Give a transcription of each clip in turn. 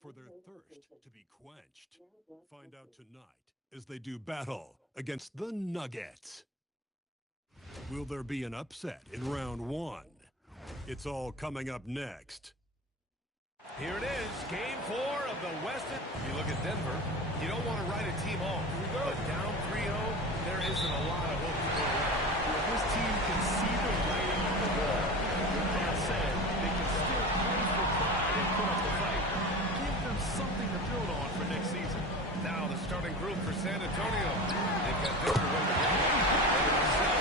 for their thirst to be quenched. Find out tonight as they do battle against the Nuggets. Will there be an upset in round one? It's all coming up next. Here it is, game 4 of the Western. You look at Denver, you don't want to write a team off. But down 3-0, there isn't a lot of hope to go around. This team can see the writing on the wall. With that said, they can still play for pride and put up the fight. Give them something to build on for next season. Now the starting group for San Antonio. They've got Victor Wembanyama, and Marcel,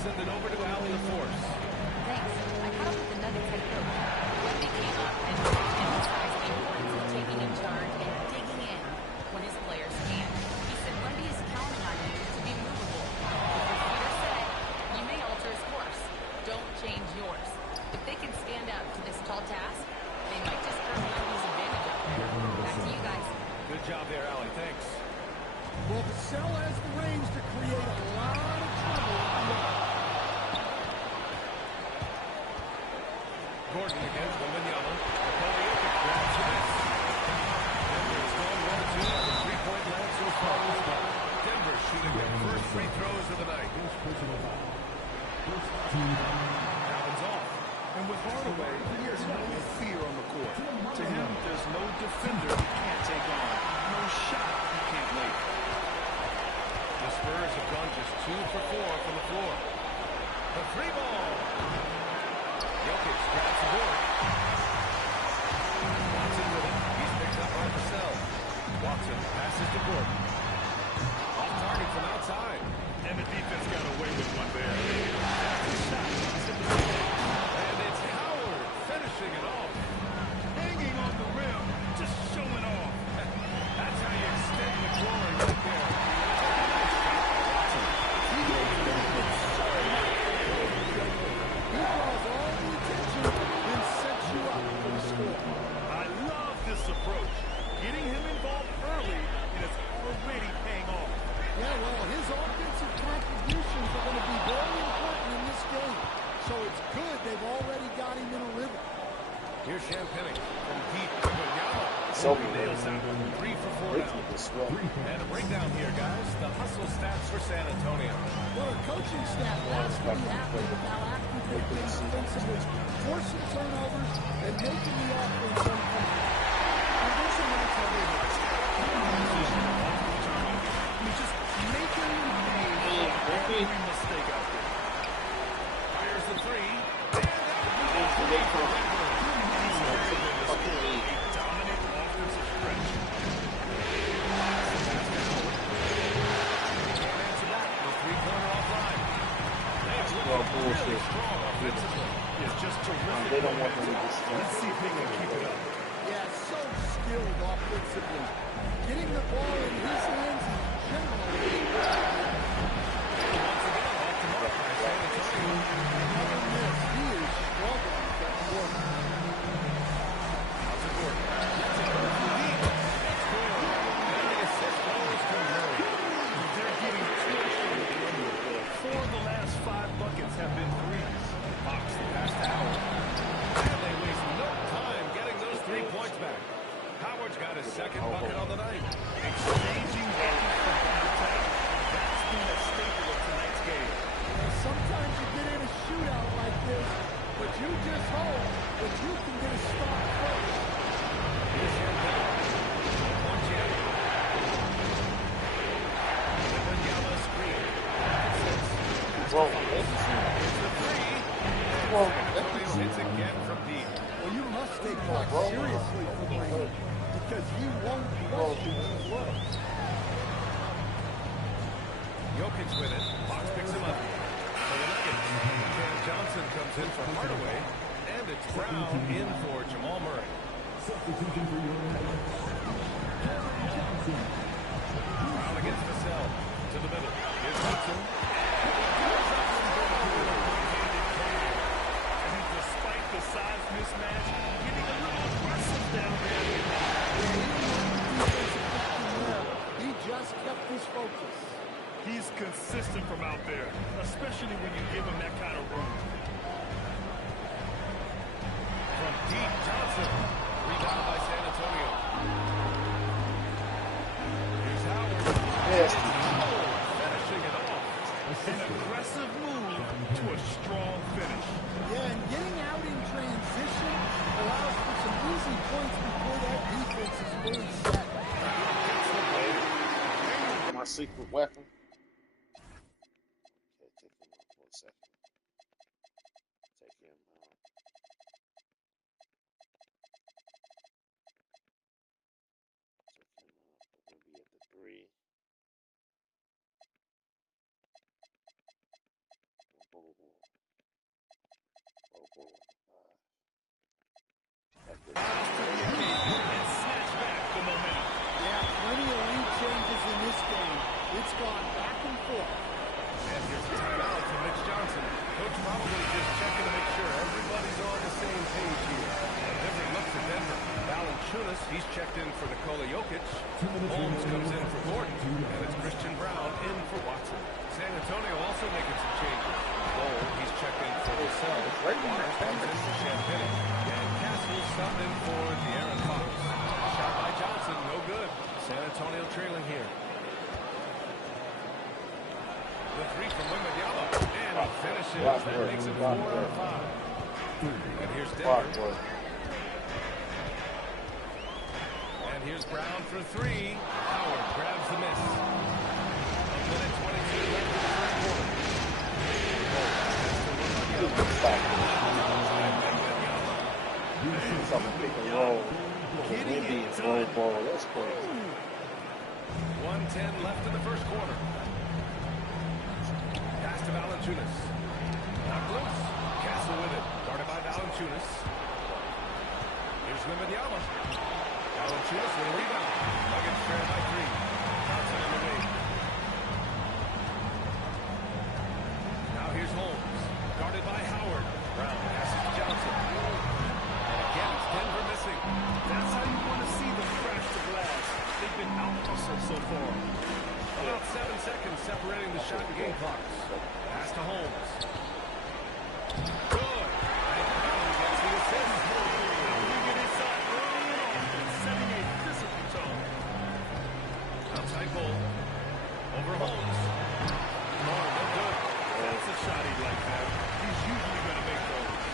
send it over to Allie Force. Thanks. I caught up with the Nuggets head coach. Wemby came up and emphasized the importance of taking in charge and digging in when his players can. He said Wemby is counting on you to be movable. If your feet are set, you may alter his course. Don't change yours. If they can stand up to this tall task, they might just earn Wemby's advantage out there. Back to you guys. Good job there, Allie. Thanks. Well, Vassell has the range to create a lot of trouble. Gordon against Wembanyama. Jokic grabs the miss. Denver has gone 1-2 from three-point land so far this month. Denver shooting their first free throws of the night. Allen's off. And with Hardaway, he has no fear on the court. To him, there's no defender he can't take on. No shot he can't make. The Spurs have gone just 2 for 4 from the floor. The three ball. Jokic grabs the board. Watson with it. He's picked up by Vassell. Watson passes to Gordon. Off target from outside. And the defense got away with one there. That's a shot. And it's Howard finishing it off. Hanging on the rim, just showing off. That's how you extend the glory right there. I love this approach. Getting him involved early, and it's already paying off. Yeah, well, his offensive contributions are going to be very important in this game. So it's good they've already got him in a rhythm. Here's Champagny from deep. Wembanyama. So nails that one. 3 for 4 now. And a breakdown here, guys. The hustle stats for San Antonio. Well, the coaching staff has to be happy with how active they've been defensively, forcing turnovers and making the offense uncomfortable. And there's a nice other He's just making every mistake out there. Fires the three. Dominant offensive stretch. The three-pointer offline. Well, bullshit. Strong offensively. It's just terrific. They don't want to leave this stuff. Let's see if they can keep it up. Yeah, so skilled offensively. Getting the ball in his hands is generally Once again, off the mark by San Antonio. another miss. He is struggling with that work. Out to Gordon. Gets it over the deep. It's good. And the assist goes to Murray. They're getting torched. 4 of the last 5 buckets have been threes. Fox the pass to Howard. And they waste no time getting those 3 points back. Howard's got his second bucket on the night. Exchanging buckets for attack. That's been a staple of tonight's game. And sometimes you get in a shootout like this, but you just hope that you can get a stop first. Here's Champagny. One chance. Wembanyama screen. Well, Here's the three. Well, San Antonio hits again from deep. Well, you must take that seriously from Brady, because he won't question his look. Jokic with it. Fox picks him up. For the Nuggets, Cam Johnson comes in for Hardaway. And it's Brown in for Jamal Murray. Brown against Vassell. To the middle. Here's Hudson. And despite the size mismatch, getting a little aggressive down there. He just kept his focus. He's consistent from out there, especially when you give him that kind of room. From deep, Johnson. Rebound by San Antonio. Here's Howard. Yes. Finishing it off. An aggressive move to a strong finish. Yeah, and getting out in transition allows for some easy points before that defense is fully set. My secret weapon. Okay, take him out for a second. Take him out. Take him out. We're gonna be at the 3. Boom, boom, boom. Boom, boom. That's good. And snatch back the momentum. Yeah, plenty of lead changes in this game. It's gone back and forth. And here's a timeout from Mitch Johnson. Coach probably just checking to make sure everybody's on the same page here. Different look for Denver. Valanciunas, he's checked in for Nikola Jokic. Holmes comes in for Gordon. And it's Christian Brown in for Watson. San Antonio also making some changes. Lowell, he's checked in for Russell. Waters comes in for Champagne. And Castle subbed in for De'Aaron Fox. Shot by Johnson, no good. San Antonio trailing here. The 3 from Wembanyama. And he finishes. That makes it 4 out of 5. And here's Denver. And here's Brown for 3. Howard grabs the miss. A minute 22 left in the third quarter. Something pick and roll. Wimby and roll ball. That's crazy. 1:10 left in the first quarter. Pass to Valanciunas. Knocked loose. Castle with it. Guarded by Valanciunas. Here's Wembanyama. Valanciunas with a rebound. Nuggets trail by 3. Johnson on the wing. Now here's Holmes. Guarded by Howard. Brown passes to Johnson. And again, it's Denver missing. That's how you want to see them crash the glass. They've been out-hustled so far. About 7 seconds separating the shot and game clocks. Pass to Holmes. Good. And Brown gets the assist. Moving it inside early on and setting a physical tone. Outside goal. Over Holmes. No good. That's a shot he'd like that. He's usually going to make those.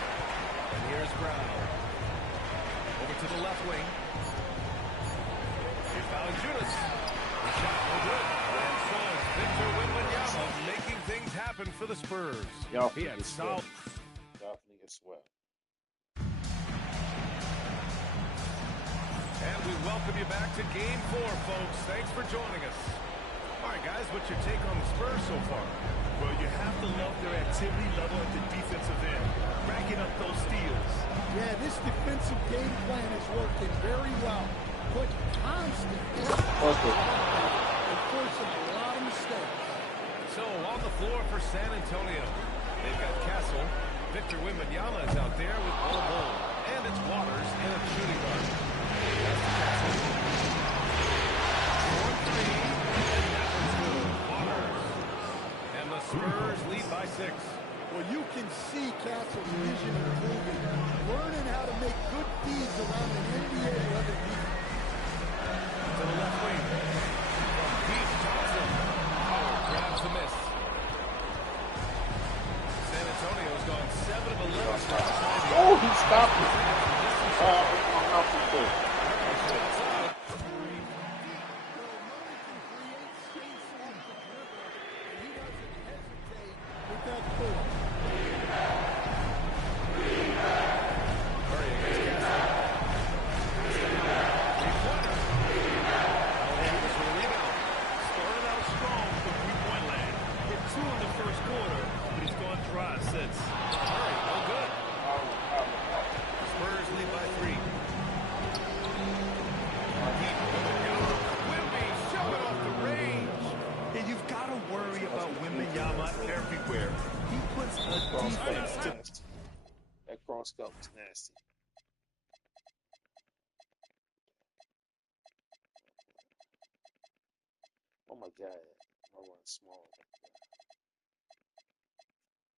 And here's Brown. Over to the left wing. Here's Valanciunas. The shot no good. And so it's Victor Wembanyama making things happen for the Spurs. Y'all He had solid. Y'all think it's well. And we welcome you back to Game 4, folks. Thanks for joining us. All right, guys, what's your take on the Spurs so far? Well, you have to love their activity level at the defensive end, racking up those steals. Yeah, this defensive game plan is working very well. Put constant Okay. and forcing a lot of mistakes. So, on the floor for San Antonio, they've got Castle. Victor Wembanyama is out there with Bol. And it's Waters in a shooting guard. That's to Castle. 4-3, and that one's good. Waters. And the Spurs lead by 6. Well, you can see Castle's vision improving, learning how to make good feeds around an NBA-level defense. To the left wing. From deep, Johnson. Howard grabs the miss. San Antonio's gone 7 of 11 from outside the Oh, he stopped it. shots out. With that pull. Murray against Castle. Three-pointer. Valanciunas with a rebound. Started out strong from three-point land. Hit 2 in the first quarter, but he's gone dry since. Murray, no good. Spurs lead by 3. Wemby showing off the range. And you've got to worry about Wembanyama everywhere. He puts a defense to... That cross cut was nasty. my God. I run small like that.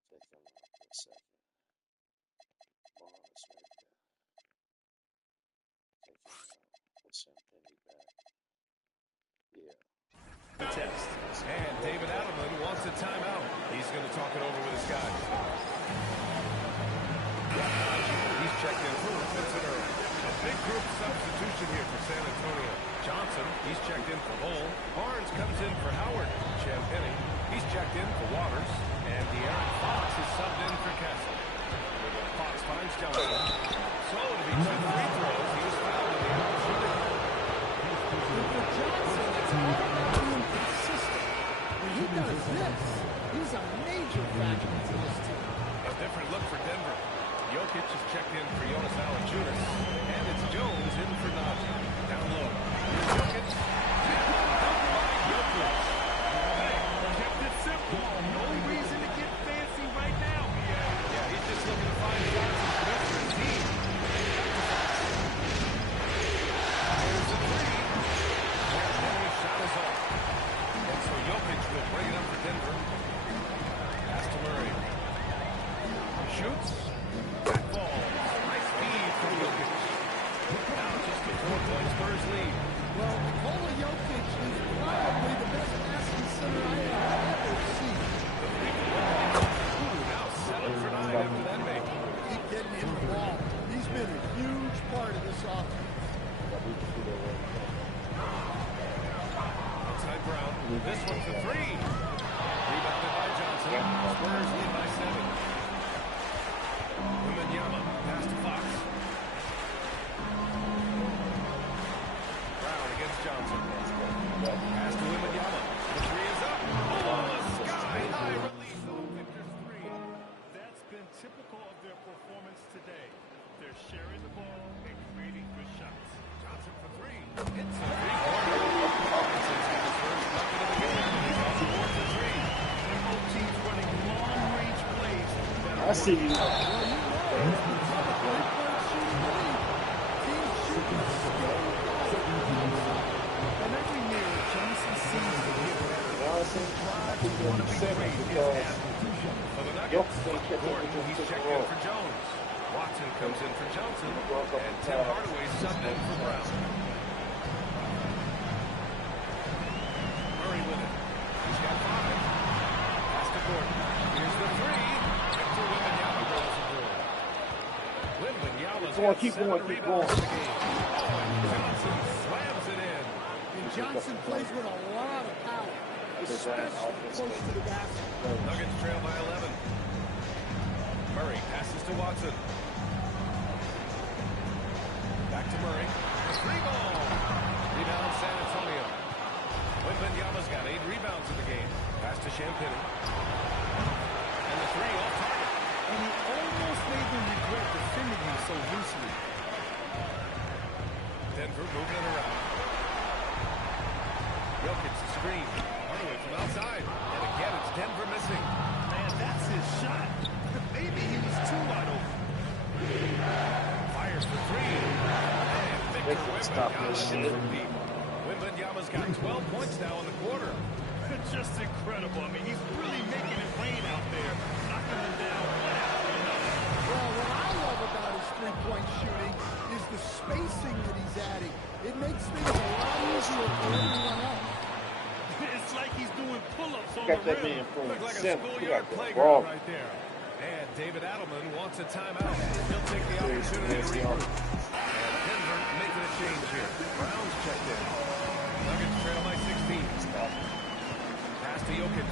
Check him out for a second. Barnes right there. Check him out. Push him, then he back. Yeah. Test. And David Adelman wants a timeout. He's going to talk it over with his guys. He's checked in for Vincent Earl. A big group substitution here for San Antonio. Johnson, he's checked in for Hull. Barnes comes in for Howard. Champagny, he's checked in for Waters. And De'Aaron Fox is subbed in for Castle. Fox finds Johnson. So it'll be 2 free throws. He was fouled in the act of shooting. For Johnson, it's all about being consistent. When he does this, he's a major factor to this team. A different look for Denver. Jokic is checked in for Jonas Valanciunas. And it's Jones in for Najee. Down low. Here's Jokic. Jokic. Kept it simple. No reason to get fancy right now, Yeah, he's just looking to find shots and connect for his team. Here's the three. And his shot is off. And so Jokic will bring it up for Denver. Pass to Murray. Shoots. Back ball. Nice feed from Jokic. Now just a 4-point Spurs lead. Well, Nikola Jokic is probably the best passing center I have ever seen. Ooh, now 7 for 9 after that make. Keep getting him the ball. He's been a huge part of this offense. Outside Brown. This one for 3. Rebounded by Johnson. Spurs lead by 7. Wembanyama. Pass to Fox. Brown against Johnson. Pass to Wembanyama. The 3 is up. Oh, a sky-high release on Victor's 3. That's been typical of their performance today. They're sharing the ball and creating good shots. Johnson for 3. Hits a 3-pointer. Johnson's got his first bucket of the game. He's on the board for 3. And both teams running long-range plays. I see you. And every year, Johnson seems to get better. Want to be great is athlete. For the Nuggets, Gordon, he's checked in for Jones. Watson comes in for Johnson. And Tim Hardaway subbed in for Brown. Murray with it. He's got 5. Pass to Gordon. Here's the 3. Victor Wembanyama rolls the board. Wembanyama's got 7 rebounds in the game. Oh, and Johnson slams it in. And Johnson plays with a lot of power, especially close to the basket. Nuggets trail by 11. Murray passes to Watson. Back to Murray. The 3-ball. Rebound San Antonio. Wembanyama's got 8 rebounds in the game. Pass to Champagny. And the 3 off target. And he almost made them regret defending him so loosely. Denver moving it around. Jokic the screen. Hardaway from outside. And again, it's Denver missing. Man, that's his shot. Maybe he was too wide open. Fires for 3. And Victor Wembanyama hits from deep. Wembanyama's got 12 points now in the quarter. Just incredible. I mean, he's really making it rain out there, knocking them down one after another. Well, what I love about his three-point shooting is the spacing that he's adding. It makes things a lot easier for everyone else. It's like he's doing pull-ups on Got the that rim. man from Looked like a Sim. schoolyard Ball. playground right there. And David Adelman wants a timeout. He'll take the opportunity to regroup. And Denver making a change here. Brown's checked in. Nuggets trail by 16. Pass to Jokic.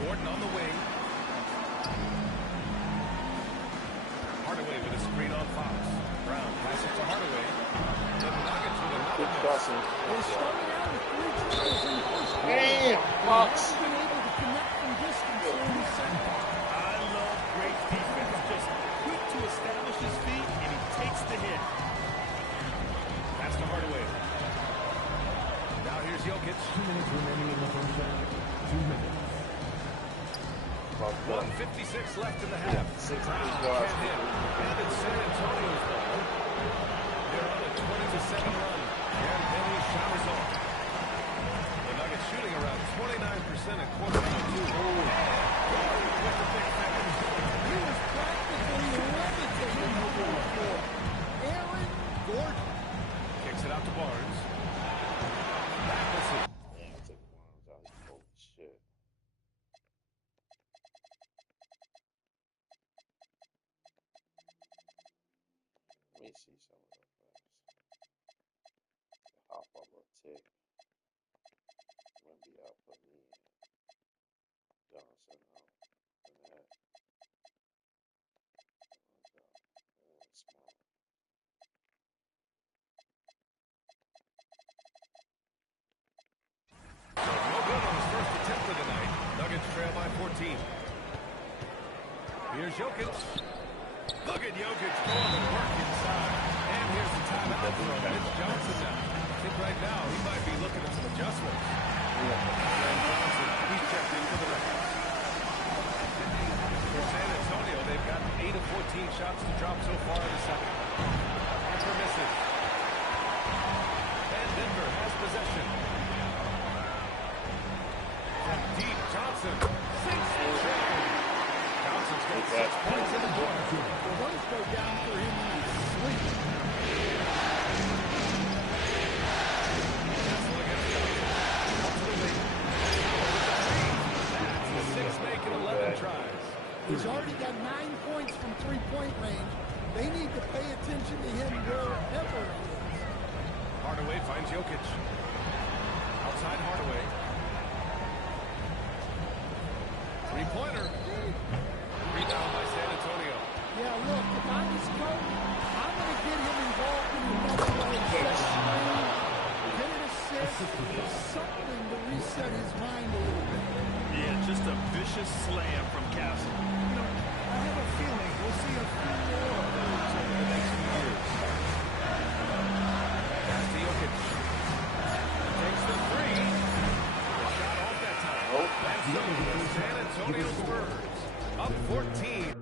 Gordon on the wing. Hardaway with a screen on Fox. Brown passes to Hardaway. The Nuggets with another Good miss. crossing. They started out with 3 triples in the first quarter. Damn, They Fox. haven't been able to connect from distance here in the second. I love great defense. Just quick to establish his feet, and he takes the hit. Pass to Hardaway. Now here's Jokic. 2 minutes remaining in the first half. 2 minutes. 1:56 left in the half. 6 Brown yards. can't hit. And it's San Antonio's ball. They're on a 20-7 run. And Penny's shot is off. The Nuggets shooting around me see some of them fast. Hop up a tick. Wemby out, put me in. Johnson out. And that. And small. No good on his first attempt of the night. Nuggets trail by 14. Here's Jokic. Look at Jokic going to work inside. And here's the timeout from Mitch Johnson now. I think right now he might be looking at some adjustments. And Johnson, he's checked in for the Nuggets. For San Antonio, they've got 8 of 14 shots to drop so far in the second. Harper misses. And Denver has possession. From deep, Johnson sinks the chain. Johnson's got 6 points in the quarter. The runs go down for him in his sleep. Castle against Johnson. Out to the wing. That's the 6 making 11 tries. He's already got 9 points from three-point range. They need to pay attention to him wherever he is. Hardaway finds Jokic. Outside Hardaway. Three-pointer. Rebound by San Antonio. Yeah, look, if I'm his coach, I'm going to get him involved in another way. Set screen, get an assist, something to reset his mind a little bit. Yeah, just a vicious slam from Castle. You know, I have a feeling we'll see a few more of those over the next few years. Pass to Jokic. Takes the three. The shot off that time. And so the San Antonio Spurs up 14.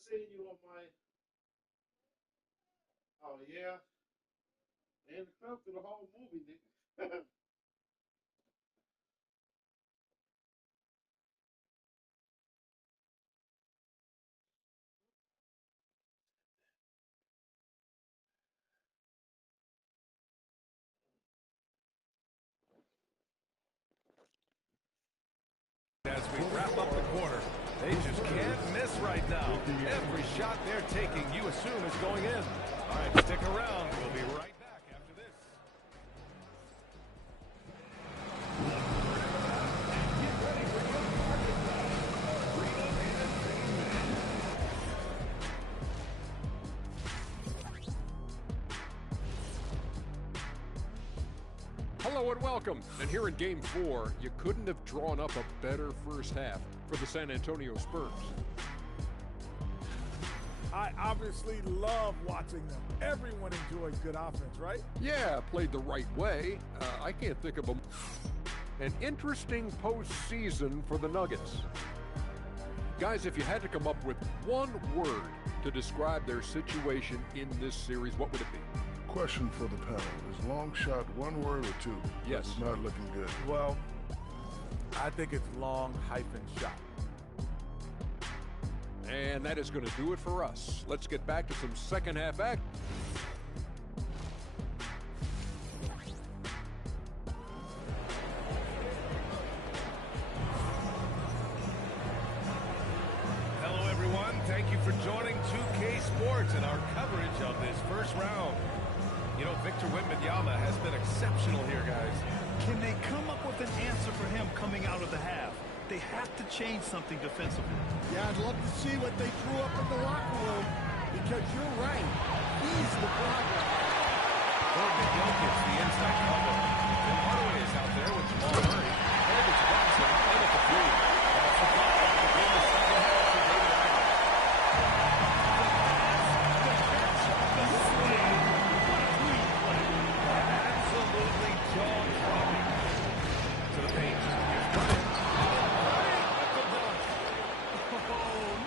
seen you on my. Oh yeah, and it fell through the whole movie, nigga. As we wrap up the quarter, they just can't miss right now. Every shot they're taking, you assume, is going in. All right, stick around. We'll be right back after this. Get ready for your market now. Freedom Entertainment. Hello and welcome. And here in Game 4, you couldn't have drawn up a better first half for the San Antonio Spurs. I obviously love watching them. Everyone enjoys good offense, right? Yeah, played the right way. I can't think of an interesting postseason for the Nuggets. Guys, if you had to come up with one word to describe their situation in this series, what would it be? Question for the panel. Is long shot one word or two? Yes. It's not looking good. Well, I think it's long hyphen shot. And that is going to do it for us. Let's get back to some second half act. Hello, everyone. Thank you for joining 2K Sports and our coverage of this first round. You know, Victor Wembanyama has been exceptional here, guys. Can they come up with an answer for him coming out of the half? They have to change something defensively. Yeah, I'd love to see what they drew up in the locker room, because you're right. He's the problem. Gordon Jokic, the inside cover. Tim Hardaway is out there with Jamal Murray. And it's Watson in at the three. That's the ball to begin the second half for David Allen. Absolutely jaw-dropping. To the paint. Here's Bryant.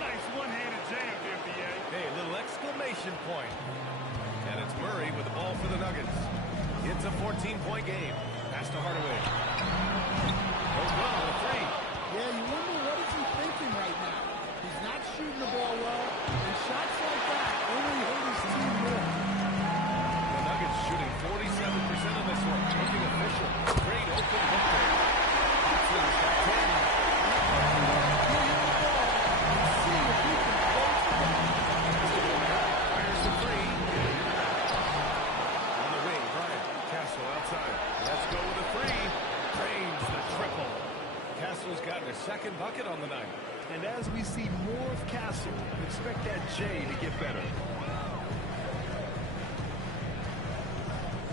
Nice one-handed jam, NBA. Hey, a little exclamation point. And it's Murray with the ball for the Nuggets. It's a 14-point game. Pass to Hardaway. Goes well on the three. Yeah, you wonder what is he thinking right now. He's not shooting the ball well, and shots like that only hurt his team more. The Nuggets shooting 47% of this one. Looking official. Great open look there. Watson's got 10. See if he can close the gap. Fires the three. On the wing, Bryant. Castle outside. Let's go with a three. Drains the triple. Castle's gotten a second bucket on the night. And as we see more of Castle, expect that J to get better.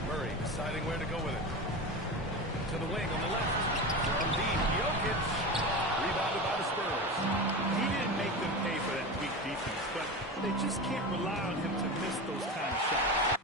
Murray deciding where to go with it. To the wing on the left. From deep, Jokic. Rebounded by the Spurs. He didn't make them pay for that weak defense, but they just can't rely on him to miss those kind of shots.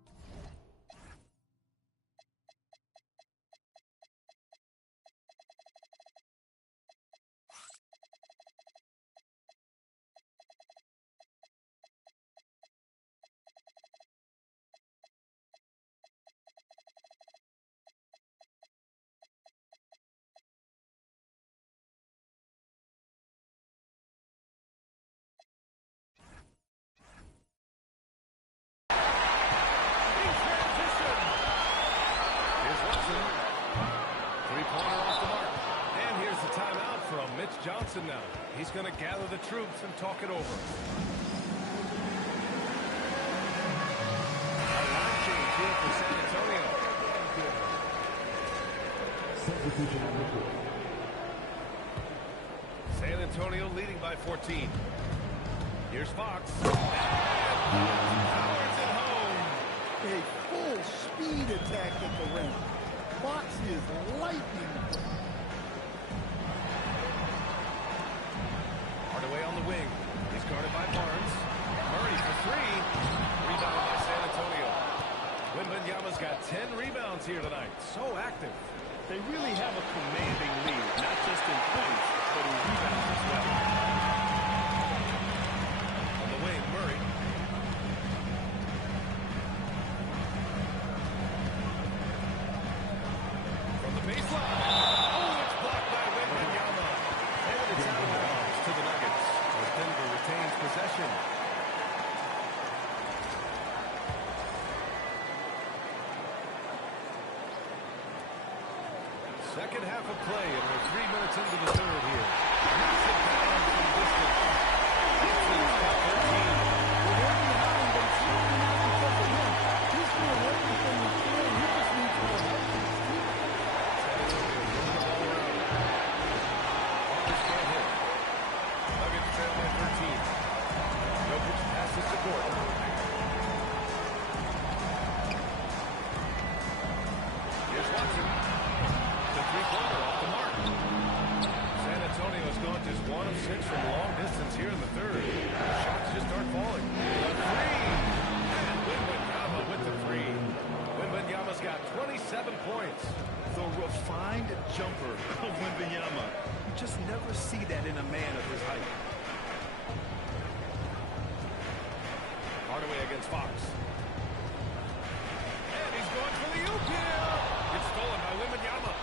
Johnson now. He's going to gather the troops and talk it over. A line change here for San Antonio. San Antonio leading by 14. Here's Fox. Powers at home. A full speed attack at the rim. Fox is lightning. Hardaway on the wing. He's guarded by Barnes. Murray for three. Rebound by San Antonio. Wembanyama's got 10 rebounds here tonight. So active. They really have a commanding lead, not just in points, but in rebounds as well. On the wing. Second half of play, and we're 3 minutes into the third here. Massive down from distance. Watson's got 13. Well, they're behind, but it's certainly not because of him. He's doing everything he can. He just needs more help from his team. Others can't hit. Nuggets trail by 13. Jokic passes to Gordon. Here's Watson. The three-pointer off the mark. San Antonio's gone just 1 of 6 from long distance here in the third. The shots just aren't falling. The three! And Wembanyama with the three. Wembanyama's got 27 points. The refined jumper of Wembanyama. You just never see that in a man of his height. Hardaway against Fox. And he's going for the oop here. It's stolen by Wembanyama.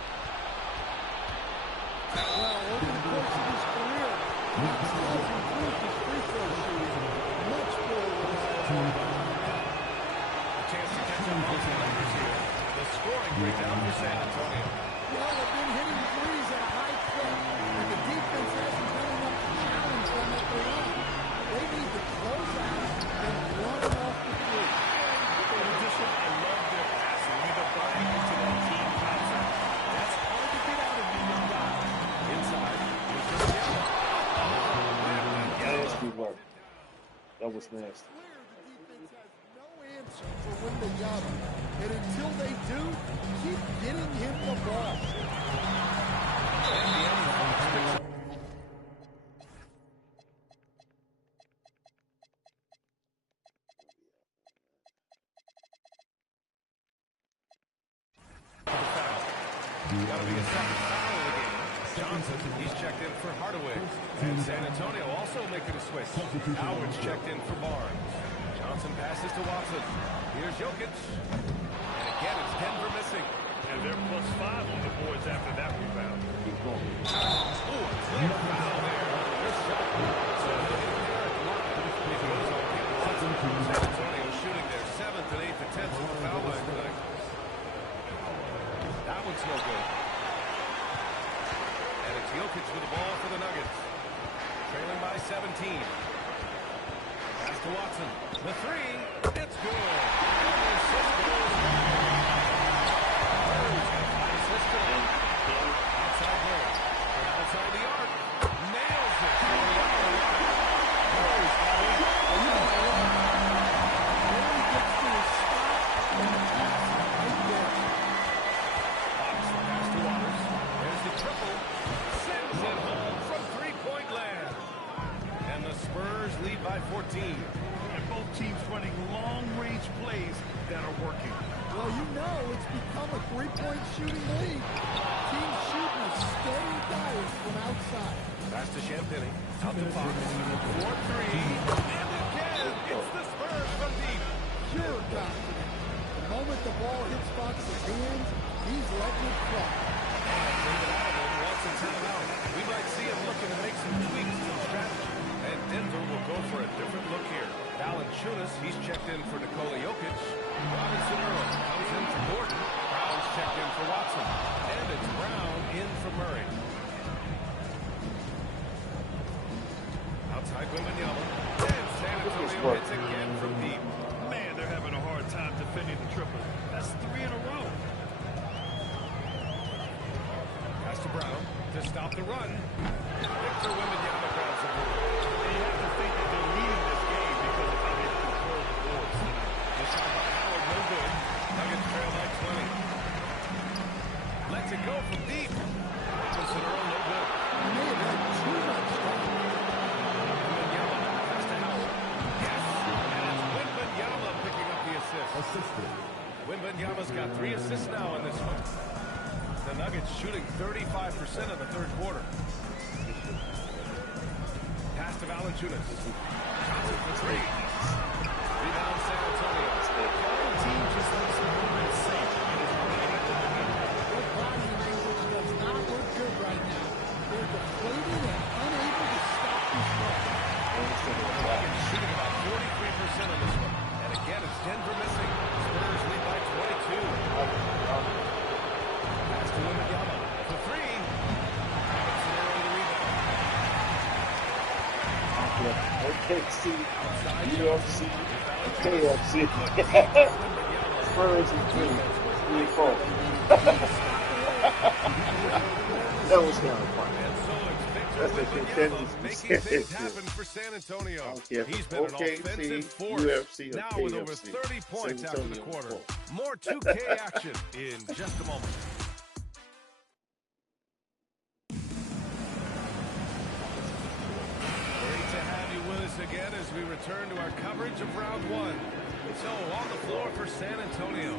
Well, over the course of his career, Fox has improved his free throw shooting much more than his A chance to catch up on the Lakers here. The scoring breakdown for San Antonio. Well, they've been hitting threes at a high clip, and the defense hasn't done enough to challenge them at the line. They need to close out and run it off the three. In addition, I love their passing. They're buying into that team concept. That's hard to get out of the young guy. Inside. Nasty work. That was nasty. Clear the defense has no answer for Wembanyama, and until they do, keep getting him the ball. Gotta be a second foul of the game. Johnson, he's checked in for Hardaway. And San Antonio also making a switch. Howard's checked in for Barnes. Johnson passes to Watson. Here's Jokic. And again, it's Denver missing. And they're +5 on the boards after that rebound. Oh, a clear foul there. Good shot. So he'll hit there at the line. It goes on Watson. San Antonio shooting their 7th and 8th attempts at the foul line tonight. That one's no good. And it's Jokic with the ball for the Nuggets. Trailing by 17. Pass to Watson. The three. It's good. And the assist goes. Spurs got 5 assists tonight. Outside Murray. Outside the arc. Nails it from the other line. Spurs got it. Murray gets to his spot, and the pass is right there. Fox, the pass to Waters. There's the triple. Sends it home from three-point land. And the Spurs lead by 14. And both teams running long-range plays that are working. Well, you know it's become a three-point shooting league. Teams shooting a steady diet from outside. Pass to Champagny. Out to Fox. 4-3. And again, it's the Spurs from deep. Pure confidence. The moment the ball hits Fox's hands, he's letting it fly. David Allen wants a timeout. We might see him looking to make some tweaks to the strategy. And Denver will go for a different look here. Valanciunas, he's checked in for Nikola Jokic. Robinson Earl comes in for Gordon. Brown's checked in for Watson. And it's Brown in for Murray. Outside Wembanyama. And San Antonio hits again from deep. Man, they're having a hard time defending the triple. That's 3 in a row. Pass to Brown to stop the run. Victor Wembanyama grabs the board. They have to think that they're leading this game because of how they control the boards tonight. The shot by Howard, no good. Nuggets trail by 20. Lets it go from deep. Robinson Earl, no good. He may have had too much time. Wembanyama, pass to Howard. Yes, and it's Wembanyama picking up the assist. Wembanyama's got 3 assists now in this one. The Nuggets shooting 35% of the third quarter. Pass to Valanciunas. Johnson for 3. Rebound San Antonio. The team just looks a little bit safe. Their body language does not look good right now. They're deflated and unable to stop this run. Nuggets shooting about 43% on this one. And again, it's Denver missing. Spurs lead by 22. Pass to Wembanyama. NXT, UFC, KFC. Spurs and 3-4. That was kind of fun. That's the contenders percentage. For San Antonio. Yeah, He's been an offensive force. UFC, or now KFC. with over 30 points after the quarter. 4. More 2K action in just a moment. Great to have you with us again as we return to our coverage of round 1. So on the floor for San Antonio,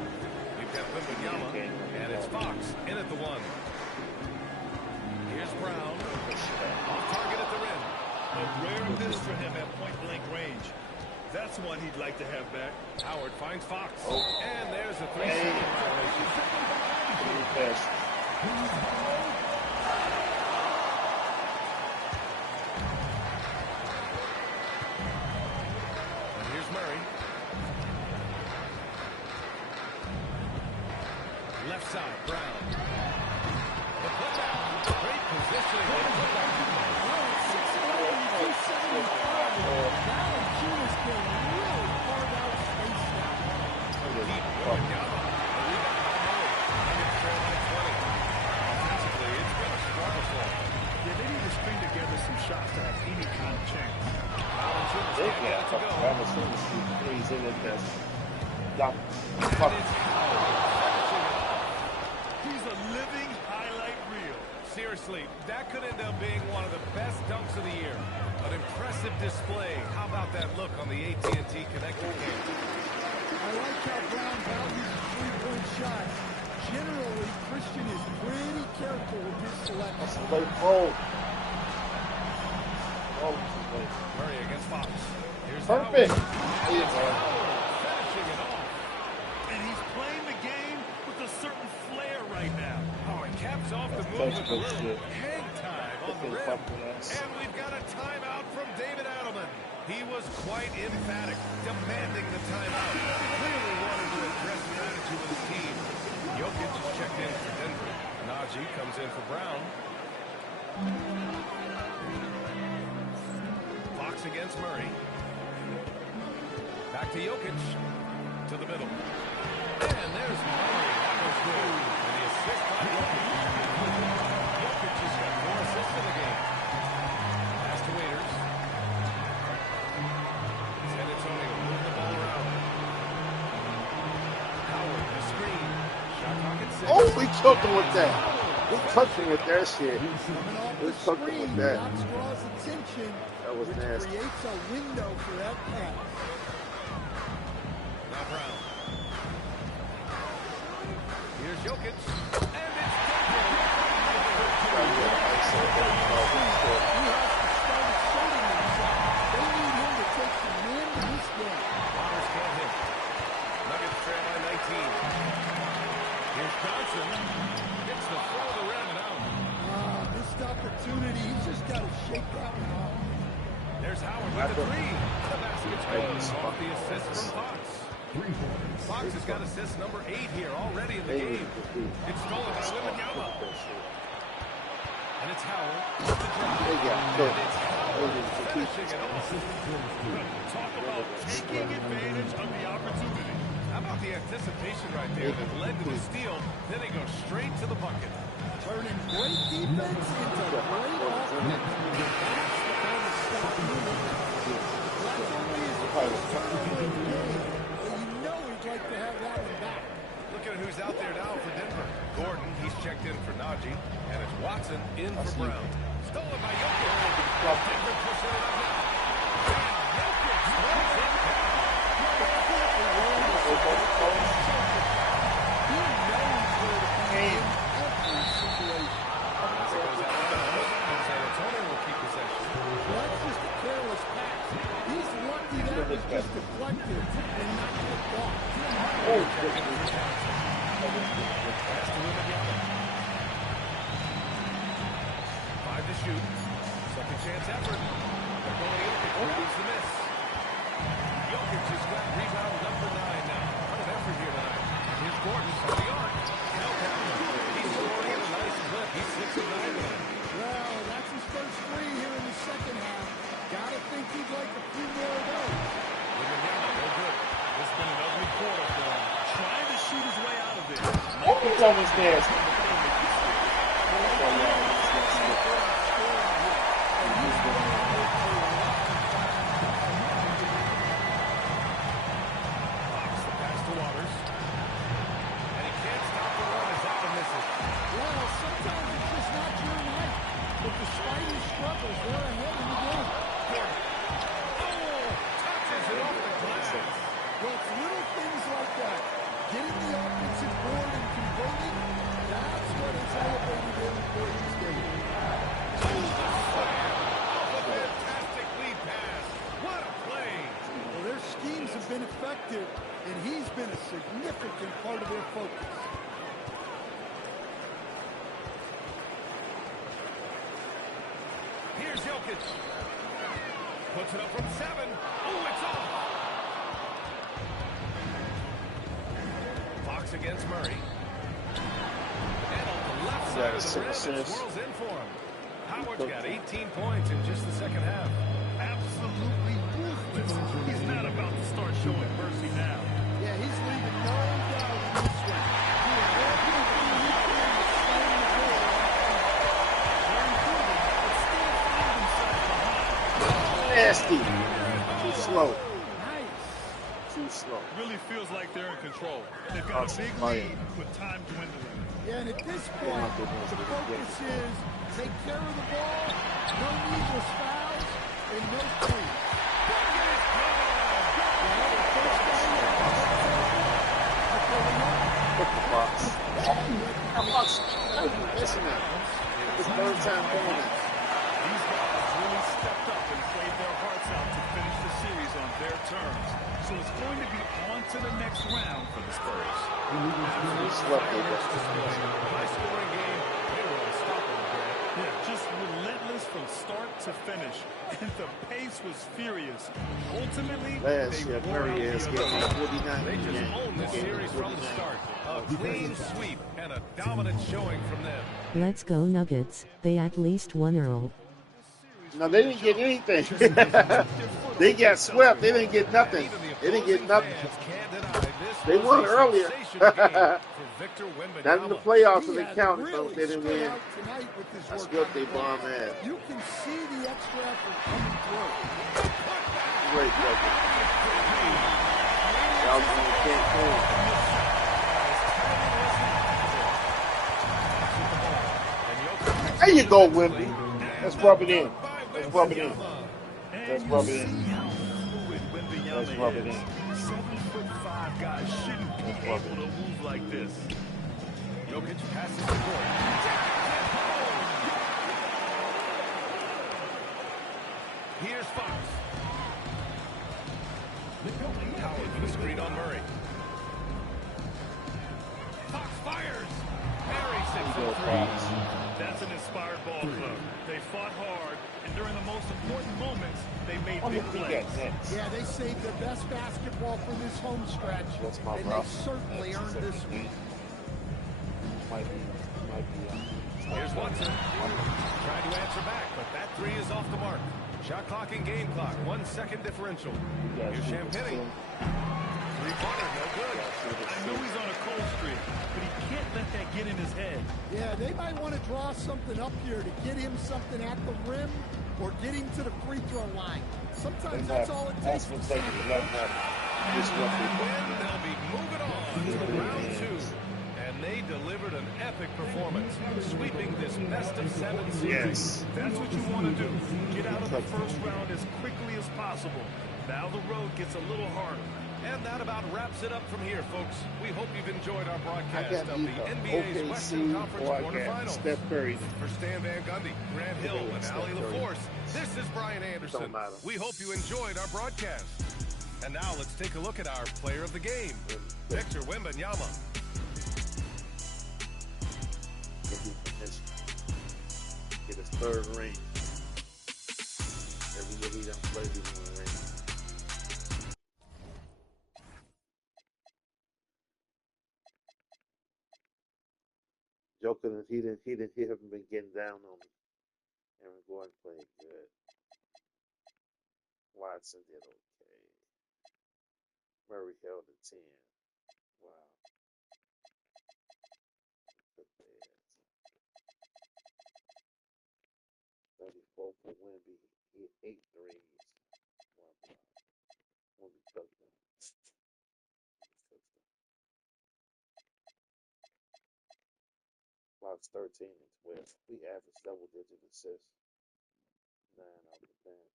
we've got Wembanyama, and it's Fox in at the 1. Here's Brown. Off target at the rim. A rare miss for him at point-blank range. That's one he'd like to have back. Howard finds Fox. And there's a 3-second violation. And here's Murray. Left side, Brown. The putback. Great positioning. Shots to have any kind of chance. They got threes in it. He's a living highlight reel. Seriously, that could end up being one of the best dunks of the year. An impressive display. How about that look on the AT&T connector game? I like how Brown values three-point shots. Generally, Christian is pretty careful with his selection. That's a late roll. Murray against Fox. Here's perfect. Finishing it off. And he's playing the game with a certain flair right now. Oh, and caps off the move with a little hang time on the rim. And we've got a timeout from David Adelman. He was quite emphatic, demanding the timeout. Clearly wanted to address the attitude of the team. Jokic is checked in for Denver. Najee comes in for Brown. Fox against Murray. Back to Jokic. To the middle. And there's Murray. That was good. And the assist by Jokic. Jokic has got 4 assists in the game. Pass to Waiters. San Antonio moving the ball around. Howard, the screen. Shot clock at 6. Oh, we took him with that. We touched him with that shit. We took him with that. Draws attention. That was nasty. Creates a window for that pass. Now Brown. Here's Jokic. And it's taken. He has to start asserting himself. They need him to take command of this game. Waters can't hit. Nuggets trail by 19. Here's Johnson. Gets the throw of the rim and out. Missed opportunity. He's just got to shake that one off. There's Howard with the 3. The basket's good. Off the assist from Fox. Fox has got assist number 8 here already in the game. It's stolen by Wembanyama. And it's Howard with the drive. And it's Howard finishing it off. Talk about taking advantage of the opportunity. How about the anticipation right there that led to the steal? Then he goes straight to the bucket. Turning great defense into great offense. That's the kind of stuff you need. Not only is it a game, but you know he'd like to have that one back. Look at who's out there now for Denver. Gordon, he's checked in for Najee. And it's Watson in for Brown. Stolen by Jokic. Denver pushing it up now. And Jokic throws it down. He knows where to be in every situation. San Antonio will keep possession. Well, that's just a careless pass. He's lucky that was just deflected and not picked off. Pass to Wembanyama. 5 to shoot. Second chance effort. They're going Jokic. Grabs the miss. Jokic has got rebound number 9 now. What an effort here tonight. Here's Gordon from the arc. No count. He's scoring at a nice clip. He's 6 of 9 tonight. Well, that's his first 3 here in the second half. Gotta think he'd like a few almost nasty. Been effective, and he's been a significant part of their focus. Here's Jokic. Puts it up from 7. Oh, it's off. Fox against Murray. And on the left side of the rim, it swirls in for him. Howard's got 18 points in just the second half. Absolutely ruthless. He's not about to start showing mercy now. Yeah, he's leaving no doubt in this one. He had everything he can to slam the door. They're improving, but still find themselves behind. Nasty. Too slow. Nice. Too slow. Really feels like they're in control. They've got a big lead with time dwindling. Yeah, and at this point, the focus is take care of the ball, no needless fouls, and no threes. Hit the box. Listen now. It's third time doing it. These guys really stepped up and played their hearts out to finish the series on their terms. So it's going to be on to the next round for the Spurs. High-scoring game. They were unstoppable, Grant. Yeah, just relentless from start to finish. And the pace was furious. Ultimately, Last they year, wore Murray out is the getting other. 49 They just games. owned this series from the start. A clean sweep and a dominant showing from them. Let's go Nuggets, they at least won Earl. No, they didn't get anything. They got swept. They didn't get nothing. They didn't get nothing. They won earlier. Not in the playoffs, so they counted, so they didn't win. That's what they bomb at. You can see the extra effort coming through. Great record. Y'all can't fool. There you go, Wimby. Let's rub it in. Let's rub it in. Let's rub it in. Let's rub it in. 7'5" guys shouldn't be able to move like this. Jokic passes the court. Here's Fox. Howard with a screen on Murray. Fox fires. Murray 6-3. That's an inspired ball club. They fought hard, and during the most important moments, they made big plays. Yeah, they saved their best basketball for this home stretch, and they certainly earned this week. Here's Watson. Trying to answer back, but that three is off the mark. Shot clock and game clock, 1 second differential. Here's Champagny. Three-pointer, no good. I know he's on a cold streak, but he can't let that get in his head. Yeah, they might want to draw something up here to get him something at the rim or get him to the free throw line. Sometimes that's all it takes. And they'll be moving on to round 2. And they delivered an epic performance, sweeping this best-of-7 series. That's what you want to do. Get out of the first round as quickly as possible. Now the road gets a little harder. And that about wraps it up from here, folks. We hope you've enjoyed our broadcast of the NBA's Western Conference quarterfinals. For Stan Van Gundy, Grant Hill, and Allie LaForce, this is Brian Anderson. We hope you enjoyed our broadcast. And now let's take a look at our player of the game, Victor Wembanyama. Get his third ring. Every year he done played, he won a ring. Joker, he haven't been getting down on me. Aaron Gordon played good. Watson did okay. Murray held a 10. Wow. Wemby, he had 8 threes. One block. Wemby cooked them. Blocks 13 and 12. We averaged double-digit assists. 9 off the bench.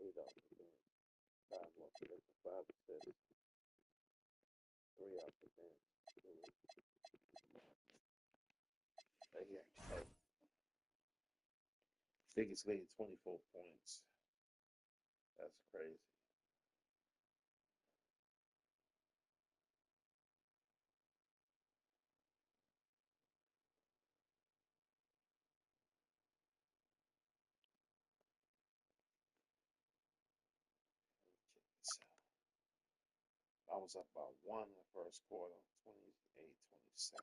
8 off the bench. 5 off the bench. 5 assists. 3 off the bench. Yeah. Biggest lead, 24 points. That's crazy. I was up by 1 in the first quarter, 28-27.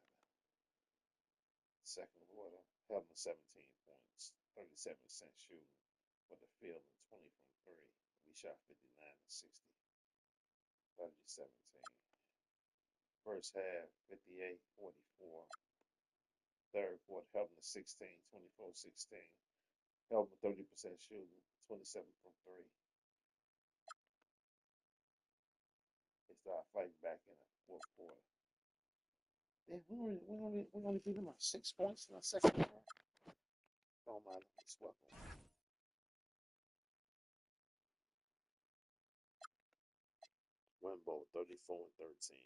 Second quarter, held them 17 points, 37% shooting for the field and 20 from 3. We shot 59-60, 30-17. First half, 58-44. Third quarter, held them 16, 24-16. Held them 30% shooting, 27 from 3. They started fighting back in the fourth quarter. Yeah, we only beat them by 6 points in the second quarter. Don't matter. It's welcome. Wimbo 34-13.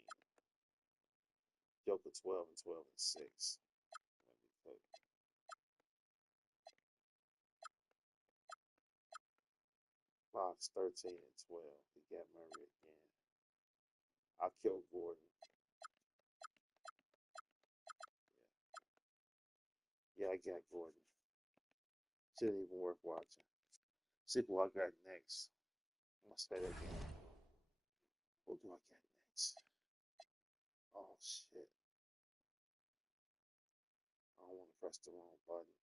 Joker 12-12-6. Fox 13-12. He got Murray again. I killed Gordon. Yeah, I got Gordon. Shouldn't even worth watching. See who I got next. I'm gonna say that again. Who do I got next? Oh shit. I don't want to press the wrong button.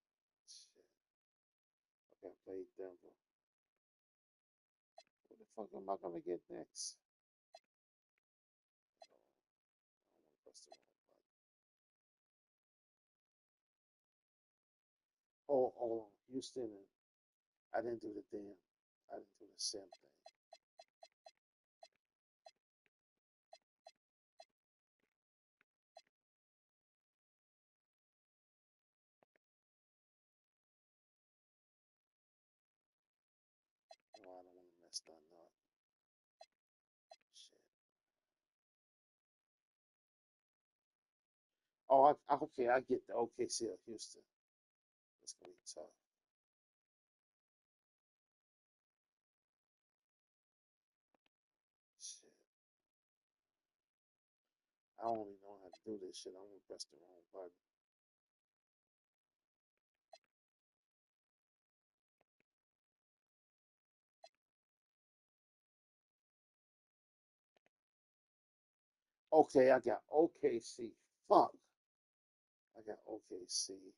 Shit. I gotta play Denver. What the fuck am I gonna get next? I don't want to press the wrong button. Oh, Houston. I didn't do the damn. I didn't do the same thing. No, I don't want to mess nothing up. Shit. Oh, okay. I get the OKC of Houston. It's gonna be tough. Shit. I don't even know how to do this shit. I'm gonna press the wrong button. Okay, I got OKC. Fuck. I got OKC.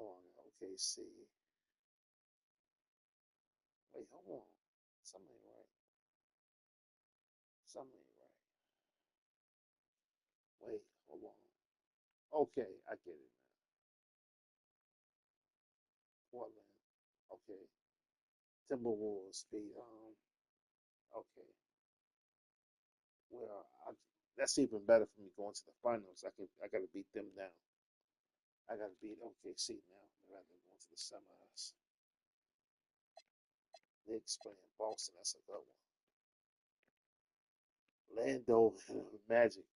Oh, I got OKC. Wait, hold on. Something ain't right. Something ain't right. Wait, hold on. Okay, I get it now. Portland. Okay. Timberwolves beat okay. Well, that's even better for me going to the finals. I gotta beat them now. I gotta beat OKC now rather than going to the semis. Knicks playing Boston, that's a good one. Orlando Magic.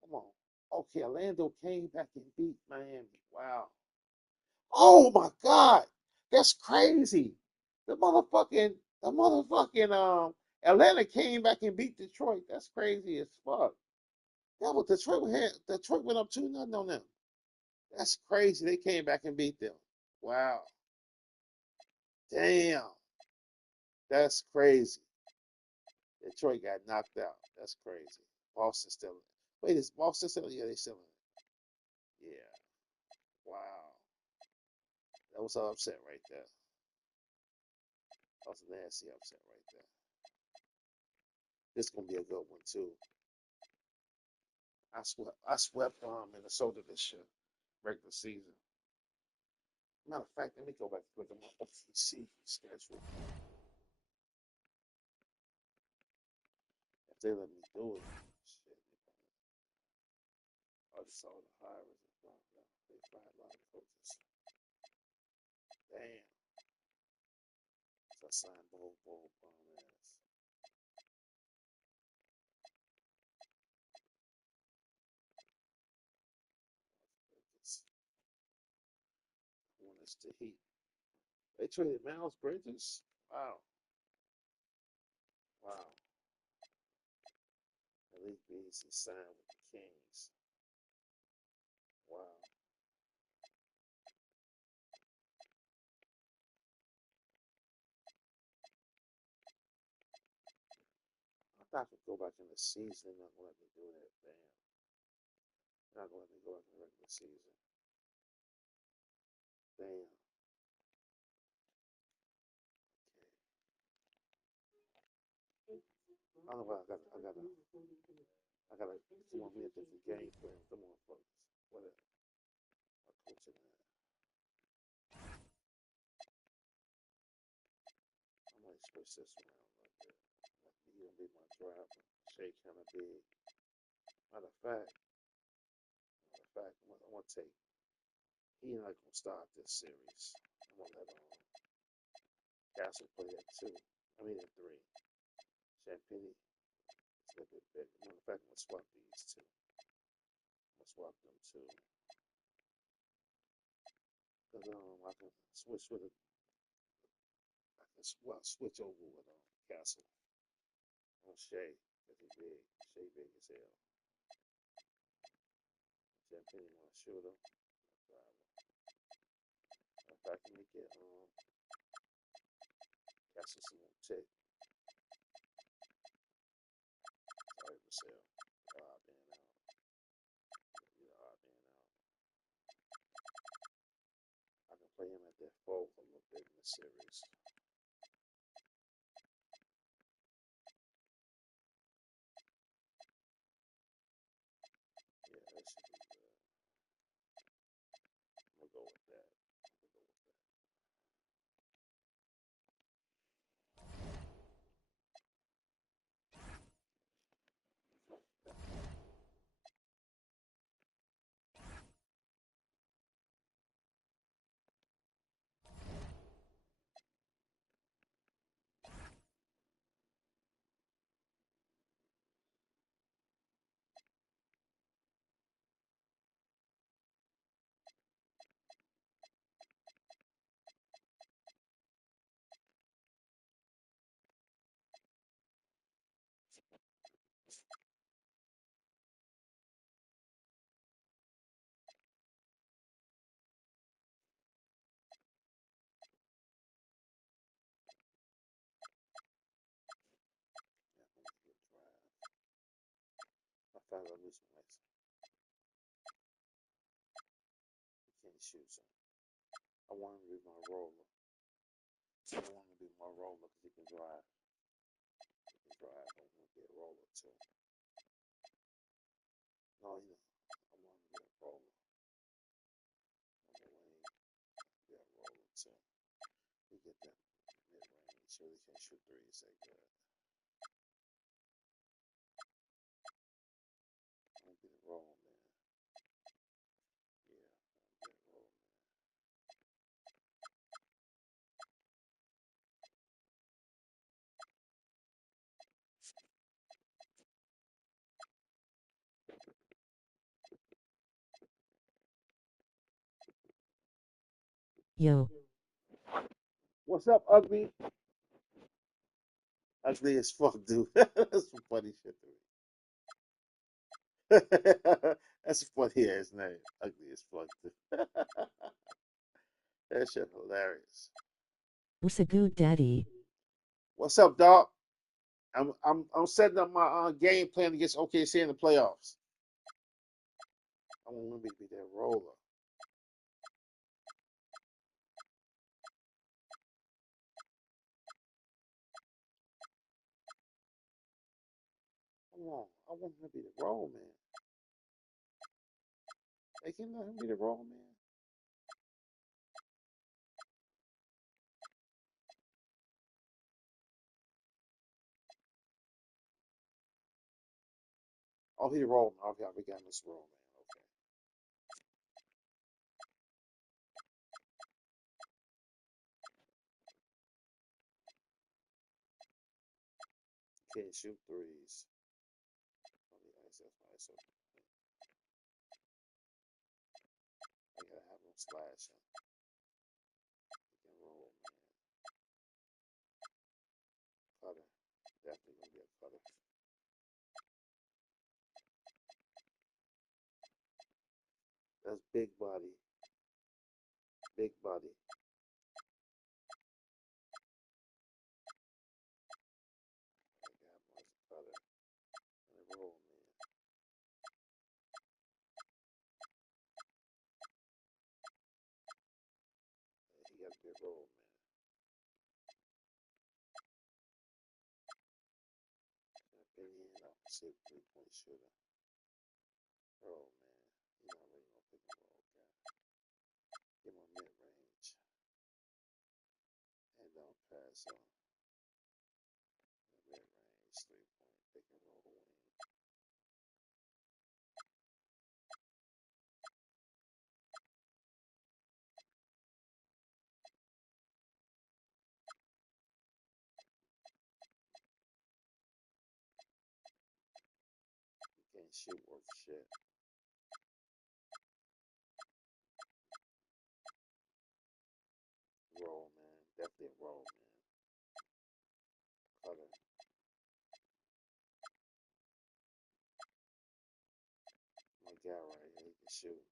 Come on. Okay, Orlando came back and beat Miami. Wow. Oh my God. That's crazy. The motherfucking Atlanta came back and beat Detroit. That's crazy as fuck. That was Detroit went up 2-0 on them. That's crazy. They came back and beat them. Wow. Damn. That's crazy. Detroit got knocked out. That's crazy. Boston still in it. Wait, is Boston still in it? Yeah, they still in it. Yeah. Wow. That was an upset right there. That was a nasty upset right there. This is gonna be a good one too. I swept Minnesota this year, regular season. Matter of fact, let me go back and look at my OTC schedule. If they let me do it, shit. I just saw the hirers and they fired a lot of coaches. Damn. So I signed Bull bum ass. When it's the Heat. They traded Miles Bridges? Wow. Wow. Malik Beasley signed with the Kings. Wow. I thought I could go back in the season. They're not going to let me do that. Damn. They're not going to let me go back in the regular season. Damn. Okay. I don't know what I gotta come on with a different game plan. Come on, folks. Whatever. I'm coaching that. I might switch this around a little bit. He gonna be my driver. Shea kind of big. Matter of fact, I'm gonna take. He not gonna start this series. I'm gonna let Castle play at 2. I mean at 3. Champagne is a little bit bigger. Matter of fact, I'm gonna swap these 2. I'm gonna swap them 2. Cause I can switch with it. I can switch over with Castle on Shea. Cause he big. Shea big as hell. Champagne wanna shoot him. If I can make it Castle some more tick. Sorry, Marcel. Odd man out. You're odd man out. I can play him at that 4 a little bit in the series. Yeah, that should be good. I'm gonna go with that. I found I lose my legs. You can't shoot some. I want him to be my roller. I want him to be my roller because he can drive. He can drive. I want him to be a roller too. No, you know, I want him to be a roller. I want him to be a roller too. He get that mid range. He really can't shoot threes that good. I want to be the roller man. Yeah, I want to be the roller man. Yo. What's up, ugly? Ugly as fuck, dude. That's some funny shit to me. That's a funny ass name. Ugly as fuck, dude. That shit hilarious. What's a good daddy? What's up, dog? I'm setting up my game plan against OKC in the playoffs. I want to be that roller. Come on, I want him to be the roll man. They can let him be the roll man. Oh, he rolled. Okay, we got this roll, man. Okay. Can't shoot threes. Oh, yeah, that's why it's so. I gotta have him slashing. He can roll, man. Cutter. Definitely gonna be a cutter. That's big body. Big body. I got him as a cutter. And a roll, man. Yeah, he got a good roll, man. Opinion opposite 3-point shooter. Oh, man. He's not really gonna pick and roll guy. Give him a mid range. And don't pass on. Mid range 3-point pick and roll wing. You can't shoot worth shit. Roll, man. Definitely a roll, man. Cutter. My guy right here, he can shoot.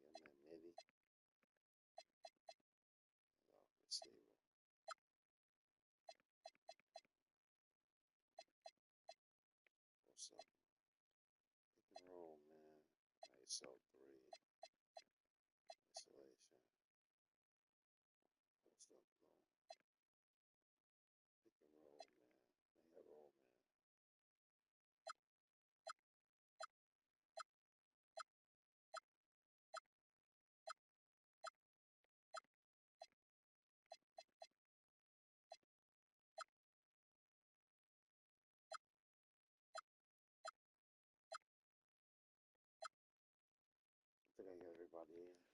Get him that midi. Off receiver. What's up? Pick and roll, man. ISO 3. Isolation. Post up low. Pick and roll, man. Make that roll, man. I think I got everybody in.